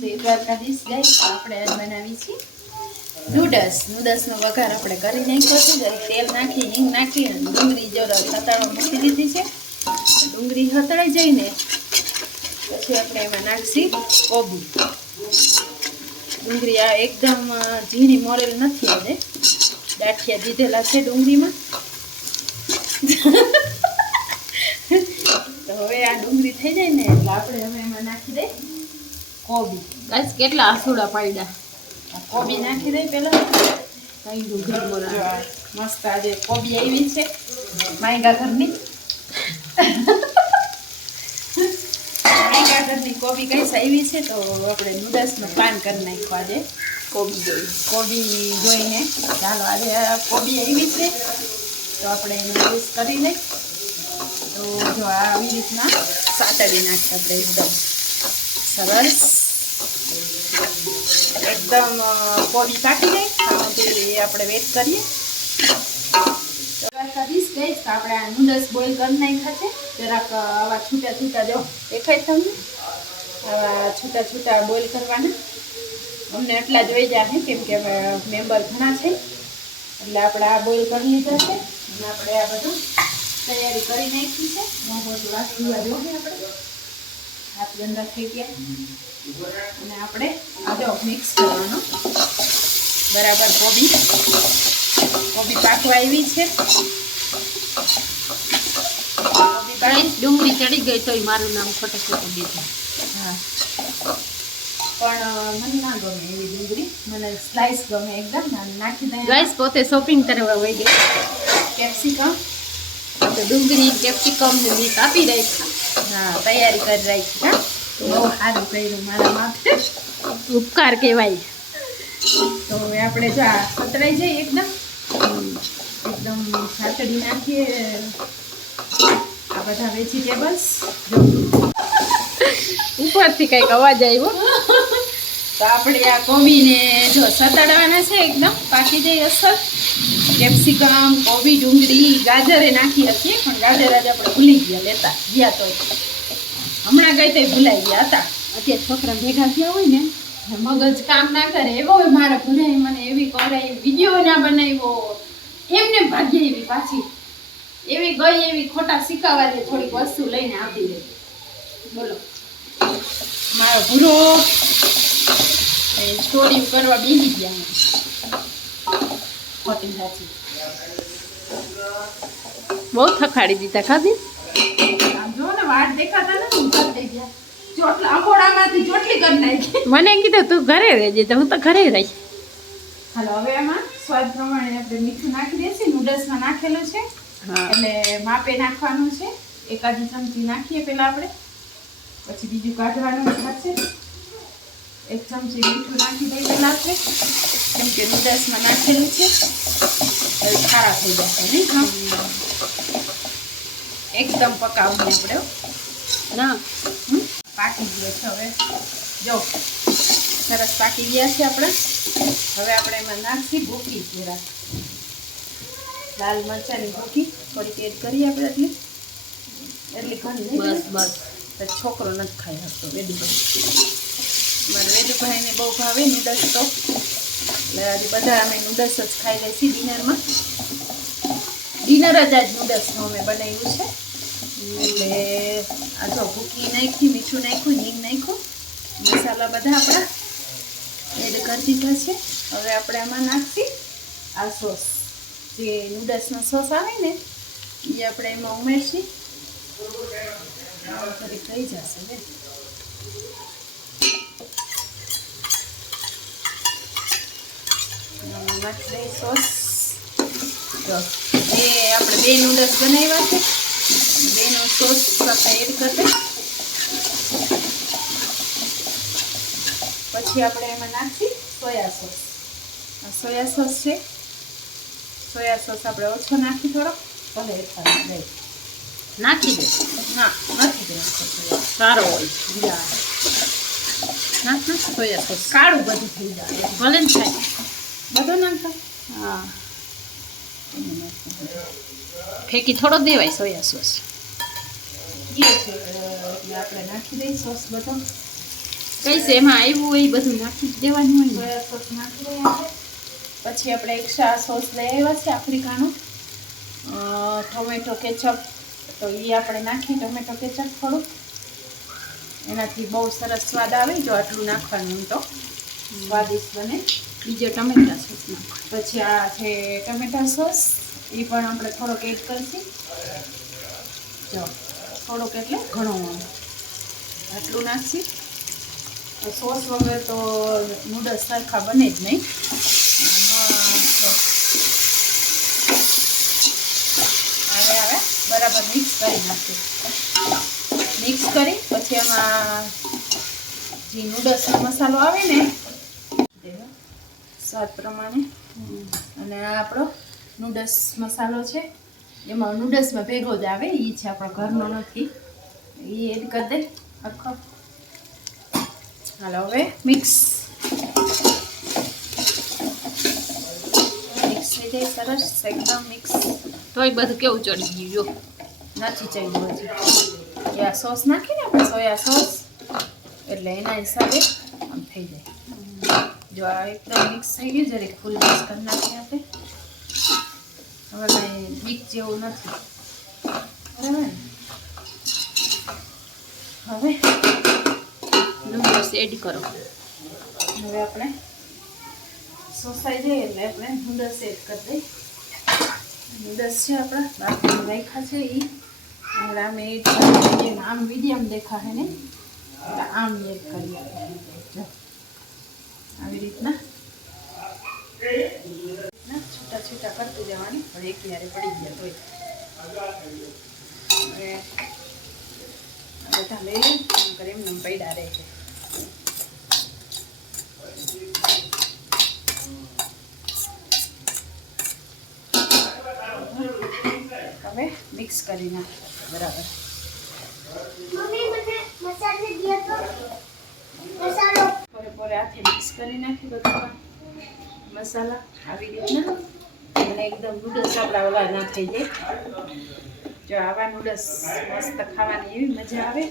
Dwarkadhish guys, આપણે આજ બનાવી છીએ નૂડલ્સનો વઘાર આપણે કરી નાખ્યો છે. તેલ નાખી, હિંગ નાખી અને ડુંગળી જરા સતાળો મૂકી દીધી છે. ડુંગળી હતળાઈ જઈને પછી આપણે એમાં નાખશી કોબી. ડુંગળી આ એકદમ ઝીણી મોરેલ નથી, આજે દાંઠિયા દીધેલા છે ડુંગળીમાં. તો હવે આ ડુંગળી થઈ જાય ને એટલે આપણે હવે એમાં નાખી દઈએ કોબી. ગાઈસ કેટલા આસુડા પાડ્યા. કોબી નાખી દઈએ પેલા. કઈ ડુંગળી મોરા મસ્ત આજે કોબી આવી છે માયગા ઘરની. માયગા ઘરની કોબી કઈ આવી છે, તો આપણે નૂડલ્સનો પ્લાન કરી નાખ્યો આજે કોબી જોઈને. ચાલો આજે કોબી આવી છે તો આપણે એનો યુઝ કરી લઈએ. તો જો આવી રીતના સાતળી નાખીએ આપણે એકદમ સરસ. એકદમ કોબી કાઢી જાય ખાવાથી આપણે વેટ કરીએ. કરીશ ગઈશ તો આપણે આ નૂડલ્સ બોઇલ કરી નાખ્યા છે. જરાક આવા છૂટા છૂટા જો દેખાય તમને, આવા છૂટા છૂટા બોઇલ કરવાના. અમને એટલા જોઈ જાય કેમ કે મેમ્બર ઘણા છે એટલે આપણે આ બોઇલ કરી લીધા છે. અને આપણે આ બધું તૈયારી કરી નાખી છે. આપણે હાથ ગંદા થઈ ગયા અને આપણે આજો મિક્સ કરવાનો બરાબર. કોબી પાકવા આવી છે. ડુંગળી ચડી ગઈ તોય મારું નામ ખોટું દીધું. હા, પણ મને ના ગમે એવી ડુંગળી, મને સ્લાઈસ ગમે એકદમ. નાખી દઈએ ગાઈસ પોતે શોપિંગ કરવા વહી ગઈ. કેપ્સિકમ, તો ડુંગળી કેપ્સિકમ ને મેં કાપી રાખ્યા. હા તૈયારી કરી રાખી. હા, બહુ સારું કર્યું મારા માથે, ઉપકાર કહેવાય. તો હવે આપણે જો આ સતરાઈ જાય એકદમ સાતડી નાખીએ આ બધા વેજીટેબલ્સ. જો ઉપરથી કંઈક અવાજ આવ્યો. તો આપણે આ કોબીને જો સતડવાના છે, એકદમ પાકી જાય અસર. કેપ્સિકમ, કોબી, ડુંગળી, ગાજરે નાખી શકીએ, પણ ગાજર આજે આપણે ભૂલી લેતા ગયા. તો હમણાં ગઈ તો ભૂલાઈ ગયા હતા. અત્યારે છોકરા ભેગા થયા હોય ને મગજ કામ ના કરે એવો હોય. મારા ભૂલાઈ મને એવી કરાઈ, વિડીયો ના બનાવ્યો, એમને ભાગ્ય એવી પાછી એવી ગઈ એવી ખોટા શીખવા દે, થોડીક વસ્તુ લઈને આપી દે. બોલો મારો ભૂરો સ્ટોરી કરવા બેસી ગયા ખોટી સાચી. બહુ થકાડી દીધા ખાધી. આમ જો ને વાટ દેખાતા નથી, ઉતર થઈ ગયા. ચોટલા આંબોડામાંથી ચોટલી કરી નાખી. મને કીધું તું ઘરે રહેજે, તો હું તો ઘરે રહી. હાલો હવે એમાં સ્વાદ પ્રમાણે આપણે મીઠું નાખી દઈશું. નૂડલ્સમાં નાખેલું છે એટલે માપે નાખવાનું છે. એકાદી ચમચી નાખીએ પહેલાં આપણે, પછી બીજું કાઢવાનું થશે. એક ચમચી મીઠું નાખી દઈએ પહેલાં આપણે, કેમ કે નૂડલ્સમાં નાખેલું છે હવે ખારા થઈ જશે નહીં. હા, એકદમ પકાવવું આપણે ના પાકી ગયો છે. હવે જો સરસ પાકી ગયા છે આપણે. હવે આપણે એમાં નાખી ભૂકી, જરા લાલ મરચાંની ભૂકી થોડીક એડ કરીએ આપણે. એટલી ઘણી બસ તો છોકરો નથી ખાઈ શકતો. વેદુભાઈ, મારા વેદુભાઈને બહુ ભાવે નૂડલ્સ, તો એટલે આજે બધા અમે નૂડલ્સ જ ખાઈ લઈશું ડિનરમાં. ડિનર જ આજ નૂડલ્સનું અમે બનાવ્યું છે. એટલે આ જો ભૂકી નાખી, મીઠું નાખ્યું, હિંગ નાખ્યું, મસાલા બધા આપણા એડ કરી દીધા છે. હવે આપણે આમાં નાખી આ સોસ, જે નૂડલ્સનો સોસ આવે ને એ આપણે એમાં ઉમેરશી. થોડીક થઈ જશે ને નાખી દઈએ સોસ. જો એ આપણે બે નૂડલ્સ બનાવ્યા છે, બેનો સોસ આપણે એડ કરી દઈએ. પછી આપણે એમાં નાખી સોયા સોસ. આ સોયા સોસ છે. સોયા સોસ આપણે ઓછો નાખી થોડો, ભલે એટલા નાખી દે. ના નથી નાખતો. સારો હોય. નાખ સોયા સોસ, કાળું બધું થઈ જાય. ભલે ને થાય બધું નાખતા. હા, ફેંકી થોડો દેવાય સોયા સોસ. એટલે આપણે નાખી દઈએ સોસ બધો. કઈ છે એમાં આવ્યું હોય એ બધું નાખી જ દેવાનું હોય ને. સોયા સોસ નાખી રહ્યા છે. પછી આપણે એક્સ્ટ્રા સોસ લઈ આવ્યા છે આફ્રિકાનું, ટોમેટો કેચઅપ. તો એ આપણે નાખી ટોમેટો કેચઅપ થોડું, એનાથી બહુ સરસ સ્વાદ આવે. જો આટલું નાખવાનું તો સ્વાદિષ્ટ બને. બીજો ટમેટા સોસ નાખો. પછી આ છે ટમેટા સોસ, એ પણ આપણે થોડોક એડ કરીશું. જો થોડોક એટલે ઘણો આટલું નાખશી. તો સોસ વગર તો નૂડલ્સ સરખા બને જ નહીં. હવે બરાબર મિક્સ કરી નાખીએ. મિક્સ કરી પછી એમાં જે નૂડલ્સનો મસાલો આવે ને સ્વાદ પ્રમાણે, અને આ આપણો નૂડલ્સ મસાલો છે, એમાં નૂડલ્સમાં ભેગો જ આવે, એ છે આપણો ઘરનો નથી, એ એડ કરી દે આખો. હાલો હવે મિક્સ થઈ જાય સરસ એકદમ મિક્સ. તોય બધું કેવું ચડી ગયું નથી ચાલ્યું હજી. એ આ સોસ નાખીને આપણે સોયા સોસ, એટલે એના હિસાબે આમ થઈ જાય. જો આ એકદમ મિક્સ થઈ ગયું, જરીક ફૂલ મિક્સ કરી નાખીએ આપણે. હવે કાંઈ બીક જેવું નથી, બરાબર ને? હવે નૂડલ્સ એડ કરો. હવે આપણે સોસાઈ જાય એટલે આપણે નૂડલ્સ એડ કરી દઈએ. નૂડલ્સ છે આપણા બાકી રાખ્યા છે એ હવે આમ એડ કરી. આમ મીડિયમ દેખાશે ને એટલે આમ એડ કરીએ આવી રીતના છૂટા છૂટા કરતું જવાની. પણ એક યારે પડી ગયા તોય હવે બધા લઈ લઈએ. એમને પૈડા રહે છે. હવે મિક્સ કરી નાખીએ બરાબર. પોરે હાથે મિક્સ કરી નાખી બધું મસાલા આવી રીતના, અને એકદમ નૂડલ્સ આપણા ઓલા ના થઈ જાય. જો આવા નૂડલ્સ મસ્ત ખાવાની એવી મજા આવે.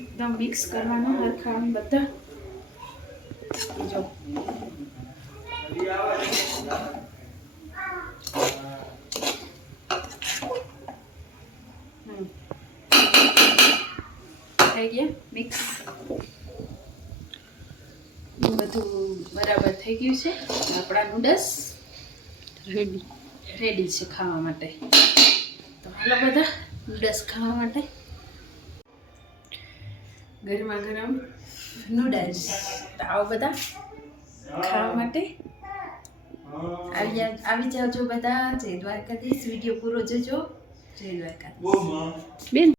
એકદમ મિક્સ કરવાનું હરખા બધા. જો થઈ ગયા મિક્સ, બધું બરાબર થઈ ગયું છે. આપણા નૂડલ્સ રેડી છે ખાવા માટે. તો હાલો બધા નૂડલ્સ ખાવા માટે. ગરમા ગરમ નૂડલ્સ. તો આવો બધા ખાવા માટે આવી જાવજો બધા. જય દ્વારકાધીશ. વિડીયો પૂરો જોજો. જય દ્વારકાધીશ. બેન